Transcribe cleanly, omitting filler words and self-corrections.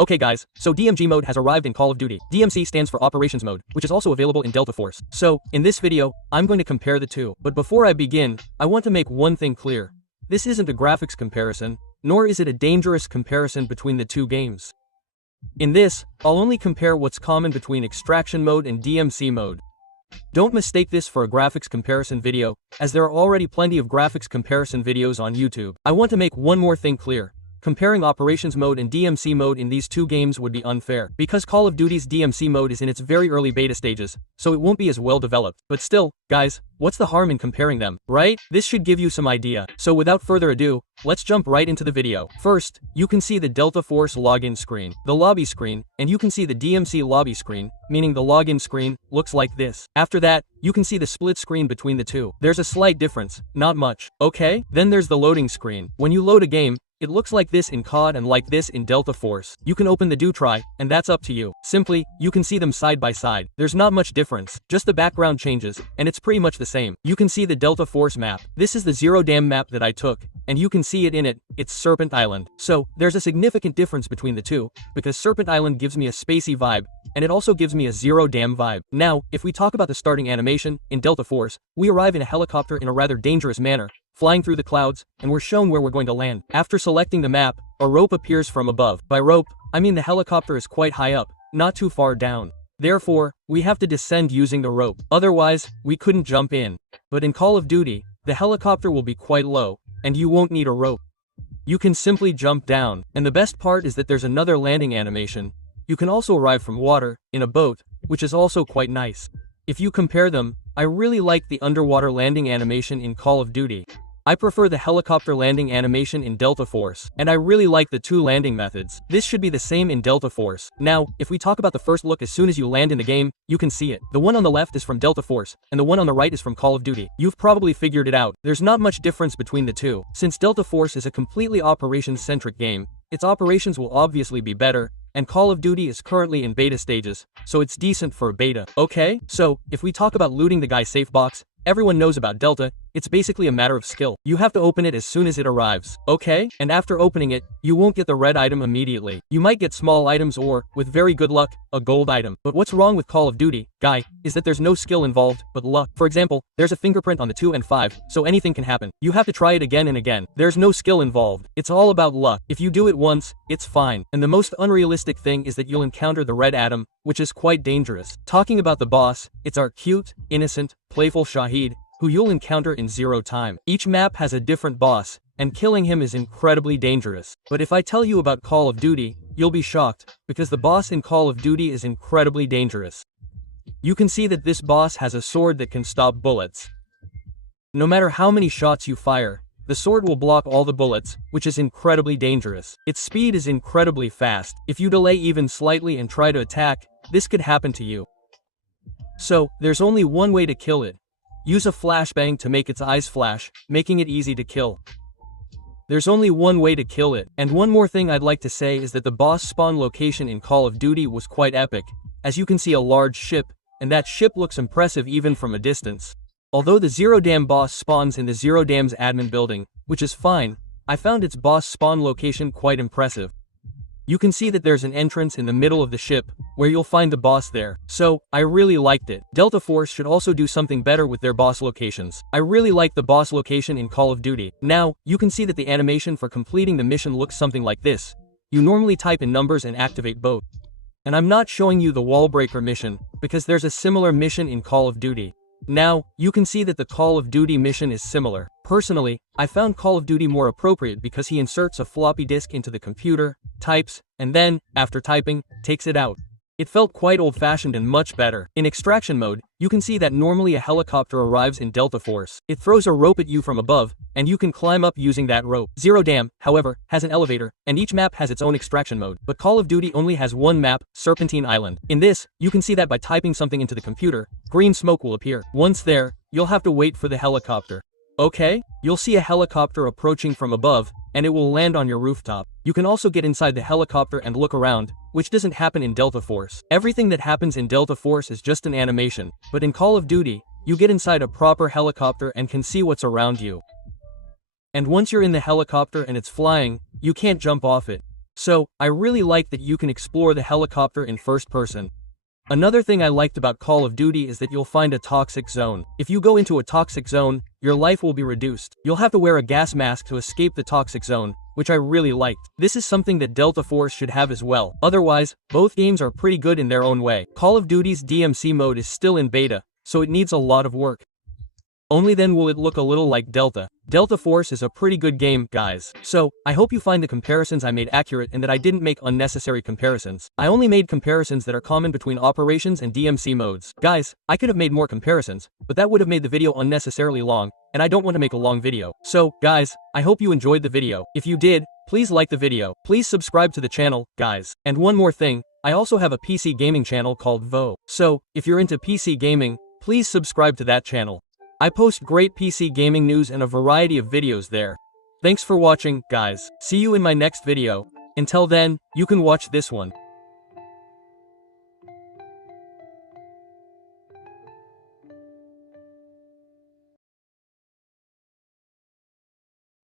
Okay guys, so DMG mode has arrived in Call of Duty. DMC stands for Operations Mode, which is also available in Delta Force. So, in this video, I'm going to compare the two. But before I begin, I want to make one thing clear. This isn't a graphics comparison, nor is it a dangerous comparison between the two games. In this, I'll only compare what's common between Extraction Mode and DMC mode. Don't mistake this for a graphics comparison video, as there are already plenty of graphics comparison videos on YouTube. I want to make one more thing clear. Comparing Operations Mode and DMC mode in these two games would be unfair, because Call of Duty's DMC mode is in its very early beta stages, so it won't be as well developed. But still, guys, what's the harm in comparing them, right? This should give you some idea. So without further ado, let's jump right into the video. First, you can see the Delta Force login screen, the lobby screen, and you can see the DMC lobby screen, meaning the login screen looks like this. After that, you can see the split screen between the two. There's a slight difference, not much. Okay? Then there's the loading screen. When you load a game, it looks like this in COD and like this in Delta Force. You can open the deuty, and that's up to you. Simply, you can see them side by side. There's not much difference, just the background changes, and it's pretty much the same. You can see the Delta Force map. This is the Zero Dam map that I took, and you can see it in it, it's Serpent Island. So, there's a significant difference between the two, because Serpent Island gives me a spacey vibe, and it also gives me a Zero Dam vibe. Now, if we talk about the starting animation, in Delta Force, we arrive in a helicopter in a rather dangerous manner, flying through the clouds, and we're shown where we're going to land. After selecting the map, a rope appears from above. By rope, I mean the helicopter is quite high up, not too far down. Therefore, we have to descend using the rope. Otherwise, we couldn't jump in. But in Call of Duty, the helicopter will be quite low, and you won't need a rope. You can simply jump down, and the best part is that there's another landing animation. You can also arrive from water, in a boat, which is also quite nice. If you compare them, I really like the underwater landing animation in Call of Duty. I prefer the helicopter landing animation in Delta Force, and I really like the two landing methods. This should be the same in Delta Force. Now, if we talk about the first look as soon as you land in the game, you can see it. The one on the left is from Delta Force, and the one on the right is from Call of Duty. You've probably figured it out. There's not much difference between the two. Since Delta Force is a completely operations-centric game, its operations will obviously be better, and Call of Duty is currently in beta stages, so it's decent for a beta. Okay? So, if we talk about looting the guy's safe box, everyone knows about Delta, it's basically a matter of skill. You have to open it as soon as it arrives, okay? And after opening it, you won't get the red item immediately. You might get small items or, with very good luck, a gold item. But what's wrong with Call of Duty, guy, is that there's no skill involved, but luck. For example, there's a fingerprint on the 2 and 5, so anything can happen. You have to try it again and again. There's no skill involved. It's all about luck. If you do it once, it's fine. And the most unrealistic thing is that you'll encounter the red atom, which is quite dangerous. Talking about the boss, it's our cute, innocent, playful Shahid, who you'll encounter in zero time. Each map has a different boss, and killing him is incredibly dangerous. But if I tell you about Call of Duty, you'll be shocked, because the boss in Call of Duty is incredibly dangerous. You can see that this boss has a sword that can stop bullets. No matter how many shots you fire, the sword will block all the bullets, which is incredibly dangerous. Its speed is incredibly fast. If you delay even slightly and try to attack, this could happen to you. So, there's only one way to kill it. Use a flashbang to make its eyes flash, making it easy to kill. There's only one way to kill it. And one more thing I'd like to say is that the boss spawn location in Call of Duty was quite epic, as you can see a large ship, and that ship looks impressive even from a distance. Although the Zero Dam boss spawns in the Zero Dam's admin building, which is fine, I found its boss spawn location quite impressive. You can see that there's an entrance in the middle of the ship, where you'll find the boss there. So, I really liked it. Delta Force should also do something better with their boss locations. I really like the boss location in Call of Duty. Now, you can see that the animation for completing the mission looks something like this. You normally type in numbers and activate both. And I'm not showing you the wallbreaker mission, because there's a similar mission in Call of Duty. Now, you can see that the Call of Duty mission is similar. Personally, I found Call of Duty more appropriate because he inserts a floppy disk into the computer, types, and then, after typing, takes it out. It felt quite old-fashioned and much better. In Extraction Mode, you can see that normally a helicopter arrives in Delta Force. It throws a rope at you from above, and you can climb up using that rope. Zero Dam, however, has an elevator, and each map has its own extraction mode. But Call of Duty only has one map, Serpentine Island. In this, you can see that by typing something into the computer, green smoke will appear. Once there, you'll have to wait for the helicopter. Okay? You'll see a helicopter approaching from above, and it will land on your rooftop. You can also get inside the helicopter and look around, which doesn't happen in Delta Force. Everything that happens in Delta Force is just an animation, but in Call of Duty, you get inside a proper helicopter and can see what's around you. And once you're in the helicopter and it's flying, you can't jump off it. So, I really like that you can explore the helicopter in first person. Another thing I liked about Call of Duty is that you'll find a toxic zone. If you go into a toxic zone, your life will be reduced. You'll have to wear a gas mask to escape the toxic zone, which I really liked. This is something that Delta Force should have as well. Otherwise, both games are pretty good in their own way. Call of Duty's DMC mode is still in beta, so it needs a lot of work. Only then will it look a little like Delta. Delta Force is a pretty good game, guys. So, I hope you find the comparisons I made accurate and that I didn't make unnecessary comparisons. I only made comparisons that are common between operations and DMC modes. Guys, I could have made more comparisons, but that would have made the video unnecessarily long, and I don't want to make a long video. So, guys, I hope you enjoyed the video. If you did, please like the video. Please subscribe to the channel, guys. And one more thing, I also have a PC gaming channel called VO. So, if you're into PC gaming, please subscribe to that channel. I post great PC gaming news and a variety of videos there. Thanks for watching, guys. See you in my next video. Until then, you can watch this one.